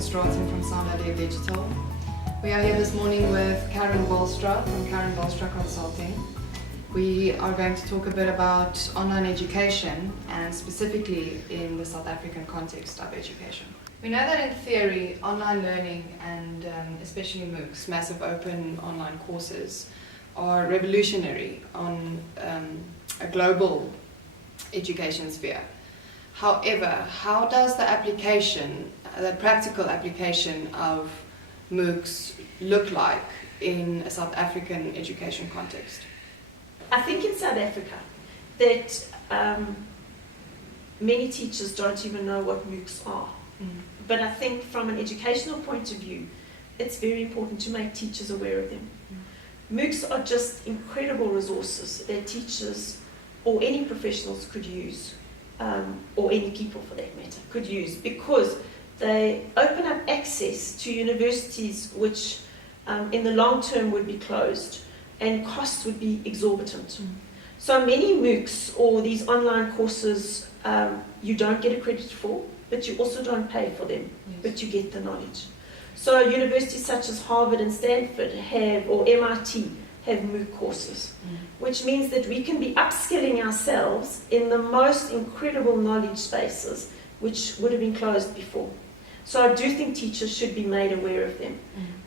Straten from Sound Idea Digital. We are here this morning with Karen Bolstra from Karen Bolstra Consulting. We are going to talk a bit about online education and specifically in the South African context of education. We know that in theory, online learning and especially MOOCs, massive open online courses, are revolutionary on a global education sphere. However, how does the practical application of MOOCs look like in a South African education context? I think in South Africa that many teachers don't even know what MOOCs are. But I think from an educational point of view, it's very important to make teachers aware of them. MOOCs are just incredible resources that teachers or any professionals could use, or any people for that matter could use, because they open up access to universities which in the long term would be closed and costs would be exorbitant. So many MOOCs or these online courses you don't get a credit for, but you also don't pay for them, but you get the knowledge. So universities such as Harvard and Stanford have, or MIT, have MOOC courses, which means that we can be upskilling ourselves in the most incredible knowledge spaces which would have been closed before. So I do think teachers should be made aware of them.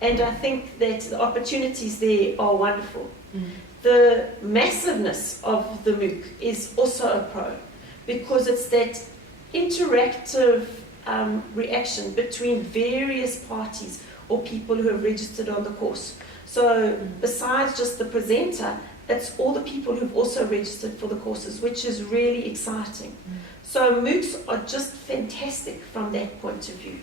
And I think that the opportunities there are wonderful. The massiveness of the MOOC is also a pro, because it's that interactive reaction between various parties or people who have registered on the course. So besides just the presenter, it's all the people who've also registered for the courses, which is really exciting. So MOOCs are just fantastic from that point of view.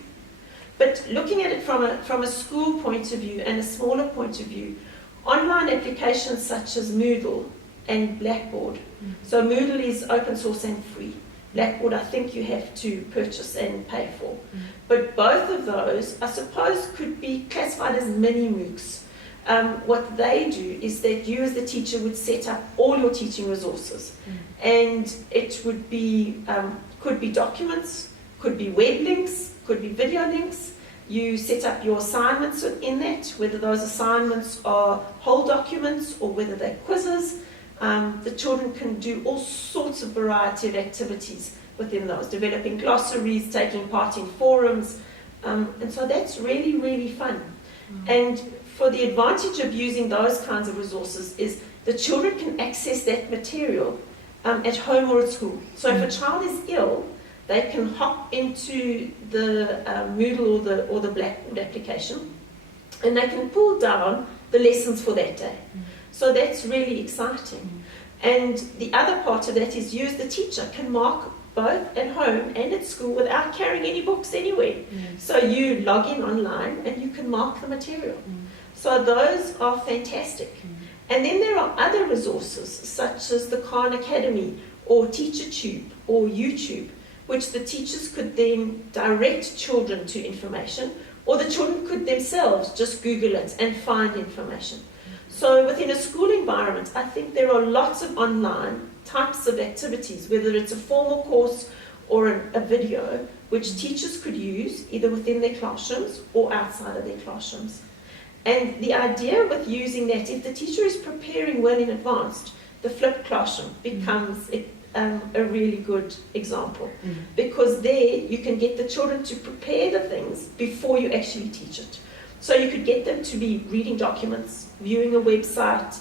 But looking at it from a school point of view and a smaller point of view, online applications such as Moodle and Blackboard. So Moodle is open source and free. Blackboard, I think you have to purchase and pay for. But both of those, I suppose, could be classified as mini MOOCs. What they do is that you as the teacher would set up all your teaching resources. And it would be, could be documents, could be web links, could be video links. You set up your assignments in that, whether those assignments are whole documents or whether they're quizzes. The children can do all sorts of variety of activities within those, developing glossaries, taking part in forums, and so that's really, really fun. And for the advantage of using those kinds of resources is the children can access that material at home or at school. So if a child is ill, they can hop into the Moodle or the Blackboard application, and they can pull down the lessons for that day. So that's really exciting. And the other part of that is you as the teacher can mark both at home and at school without carrying any books anywhere. So you log in online and you can mark the material. So those are fantastic. And then there are other resources such as the Khan Academy or TeacherTube or YouTube, which the teachers could then direct children to information, or the children could themselves just Google it and find information. So within a school environment, I think there are lots of online types of activities, whether it's a formal course or a video, which teachers could use either within their classrooms or outside of their classrooms. And the idea with using that, if the teacher is preparing well in advance, the flipped classroom becomes a really good example, because there you can get the children to prepare the things before you actually teach it. So you could get them to be reading documents, viewing a website,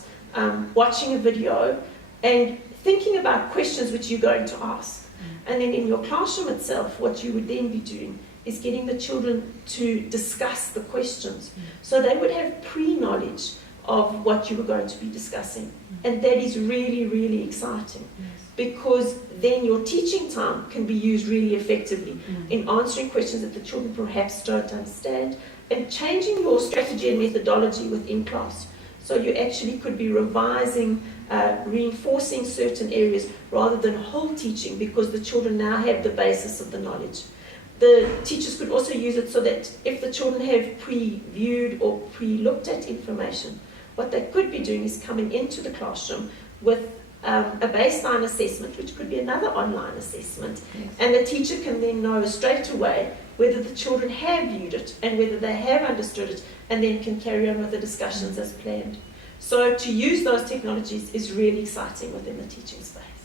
watching a video, and thinking about questions which you're going to ask. And then in your classroom itself, what you would then be doing is getting the children to discuss the questions. So they would have pre-knowledge of what you were going to be discussing. And that is really, really exciting, because then your teaching time can be used really effectively in answering questions that the children perhaps don't understand, and changing your strategy and methodology within class. So you actually could be revising, reinforcing certain areas rather than whole teaching, because the children now have the basis of the knowledge. The teachers could also use it so that if the children have pre-viewed or pre-looked at information, what they could be doing is coming into the classroom with a baseline assessment, which could be another online assessment, and the teacher can then know straight away whether the children have viewed it and whether they have understood it, and then can carry on with the discussions as planned. So to use those technologies is really exciting within the teaching space.